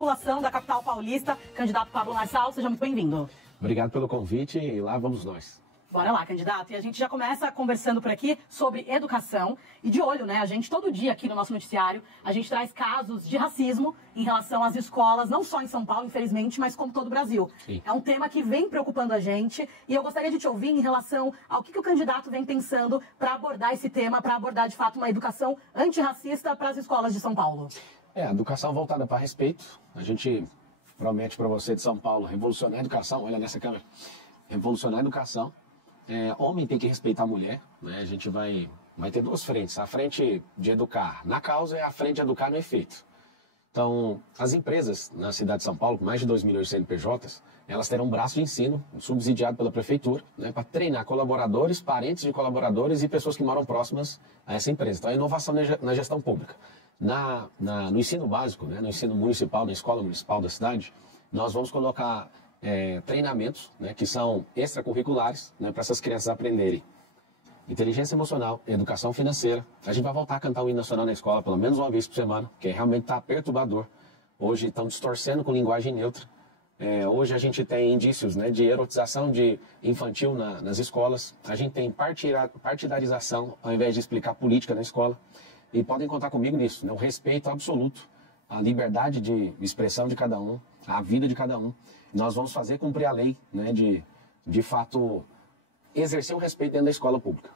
População da capital paulista, candidato Pablo Marçal, seja muito bem-vindo. Obrigado pelo convite e lá vamos nós. Bora lá, candidato. E a gente já começa conversando por aqui sobre educação e de olho, né? A gente, todo dia aqui no nosso noticiário, a gente traz casos de racismo em relação às escolas, não só em São Paulo, infelizmente, mas como todo o Brasil. Sim. É um tema que vem preocupando a gente e eu gostaria de te ouvir em relação ao que o candidato vem pensando para abordar esse tema, para abordar, de fato, uma educação antirracista para as escolas de São Paulo. Educação voltada para respeito. A gente promete para você de São Paulo revolucionar a educação. Olha nessa câmera. Revolucionar a educação. Homem tem que respeitar a mulher, né? A gente vai ter duas frentes. A frente de educar na causa e a frente de educar no efeito. Então, as empresas na cidade de São Paulo, com mais de 2 milhões de CNPJs, elas terão um braço de ensino subsidiado pela prefeitura, né, para treinar colaboradores, parentes de colaboradores e pessoas que moram próximas a essa empresa. Então, a inovação na gestão pública. No ensino básico, né, no ensino municipal, na escola municipal da cidade, nós vamos colocar treinamentos, né, que são extracurriculares, né, para essas crianças aprenderem inteligência emocional, educação financeira. A gente vai voltar a cantar o hino nacional na escola pelo menos uma vez por semana, que realmente está perturbador. Hoje estão distorcendo com linguagem neutra. Hoje a gente tem indícios, né, de erotização de infantil nas escolas. A gente tem partidarização ao invés de explicar política na escola. E podem contar comigo nisso, né, o respeito absoluto à liberdade de expressão de cada um, à vida de cada um. Nós vamos fazer cumprir a lei, né, de fato exercer o respeito dentro da escola pública.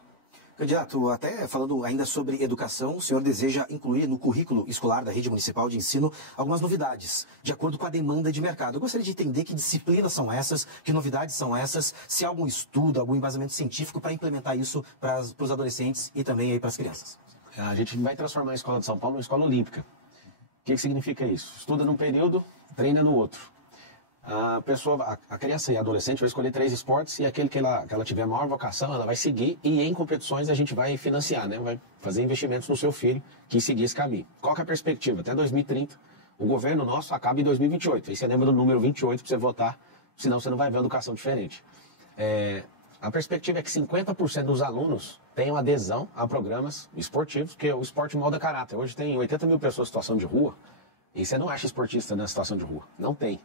Candidato, até falando ainda sobre educação, o senhor deseja incluir no currículo escolar da rede municipal de ensino algumas novidades, de acordo com a demanda de mercado. Eu gostaria de entender que disciplinas são essas, que novidades são essas, se há algum estudo, algum embasamento científico para implementar isso para os adolescentes e também aí para as crianças. A gente vai transformar a escola de São Paulo numa escola olímpica. O que significa isso? Estuda num período, treina no outro. A criança e a adolescente vai escolher 3 esportes e aquele que ela tiver maior vocação, ela vai seguir e em competições a gente vai financiar, né? Vai fazer investimentos no seu filho que seguir esse caminho. Qual que é a perspectiva? Até 2030, o governo nosso acaba em 2028. Aí você lembra do número 28 para você votar, senão você não vai ver uma educação diferente. A perspectiva é que 50% dos alunos tenham adesão a programas esportivos, porque o esporte molda caráter. Hoje tem 80 mil pessoas em situação de rua e você não acha esportista na situação de rua. Não tem.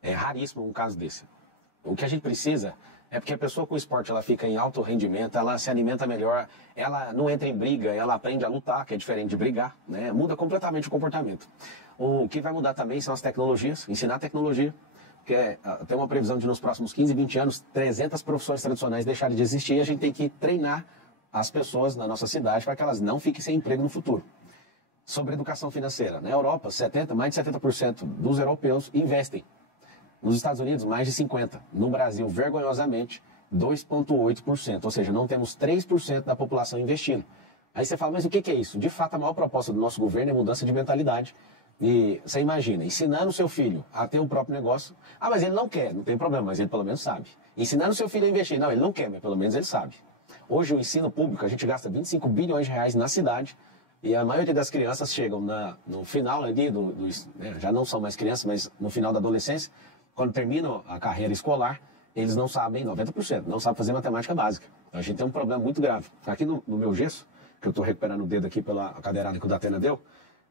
É raríssimo um caso desse. O que a gente precisa é porque a pessoa com o esporte ela fica em alto rendimento, ela se alimenta melhor, ela não entra em briga, ela aprende a lutar, que é diferente de brigar, né? Muda completamente o comportamento. O que vai mudar também são as tecnologias, ensinar tecnologia, porque tem uma previsão de nos próximos 15, 20 anos, 300 profissões tradicionais deixarem de existir e a gente tem que treinar as pessoas na nossa cidade para que elas não fiquem sem emprego no futuro. Sobre educação financeira, na Europa, mais de 70% dos europeus investem. Nos Estados Unidos, mais de 50%. No Brasil, vergonhosamente, 2,8%. Ou seja, não temos 3% da população investindo. Aí você fala, mas o que é isso? De fato, a maior proposta do nosso governo é mudança de mentalidade. E você imagina, ensinando o seu filho a ter o próprio negócio. Mas ele não quer, não tem problema, mas ele pelo menos sabe. Ensinando o seu filho a investir. Não, ele não quer, mas pelo menos ele sabe. Hoje, o ensino público, a gente gasta 25 bilhões de reais na cidade. E a maioria das crianças chegam no final ali, já não são mais crianças, mas no final da adolescência, quando terminam a carreira escolar, eles não sabem, 90%, não sabem fazer matemática básica. Então a gente tem um problema muito grave. Aqui no meu gesso, que eu estou recuperando o dedo aqui pela cadeirada que o Datena deu,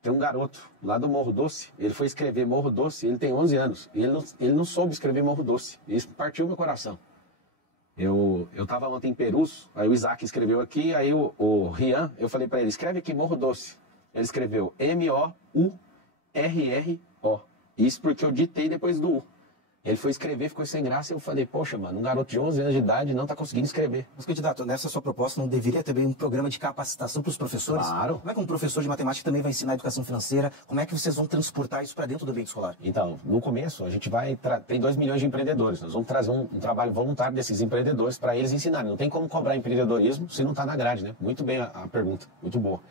tem um garoto lá do Morro Doce, ele foi escrever Morro Doce, ele tem 11 anos, e ele não soube escrever Morro Doce. Isso partiu meu coração. Eu estava ontem em Perus, aí o Isaac escreveu aqui, aí o Rian, eu falei para ele, escreve aqui Morro Doce. Ele escreveu M-O-U-R-R-O. Isso porque eu ditei depois do U. Ele foi escrever, ficou sem graça, e eu falei, poxa, mano, um garoto de 11 anos de idade não está conseguindo escrever. Mas, candidato, nessa sua proposta não deveria ter também um programa de capacitação para os professores? Claro. Como é que um professor de matemática também vai ensinar educação financeira? Como é que vocês vão transportar isso para dentro do ambiente escolar? Então, no começo, a gente tem 2 milhões de empreendedores. Nós vamos trazer um trabalho voluntário desses empreendedores para eles ensinarem. Não tem como cobrar empreendedorismo se não está na grade, né? Muito bem a pergunta, muito boa.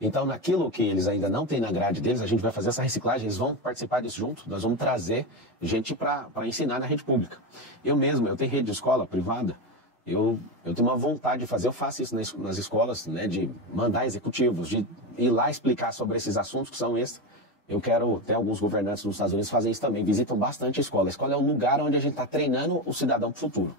Então, naquilo que eles ainda não têm na grade deles, a gente vai fazer essa reciclagem, eles vão participar disso junto, nós vamos trazer gente para ensinar na rede pública. Eu tenho rede de escola privada, eu tenho uma vontade de fazer, eu faço isso nas escolas, né, de mandar executivos, de ir lá explicar sobre esses assuntos que são esses. Eu quero, tem alguns governantes nos Estados Unidos que fazem isso também, visitam bastante a escola. A escola é um lugar onde a gente está treinando o cidadão para o futuro.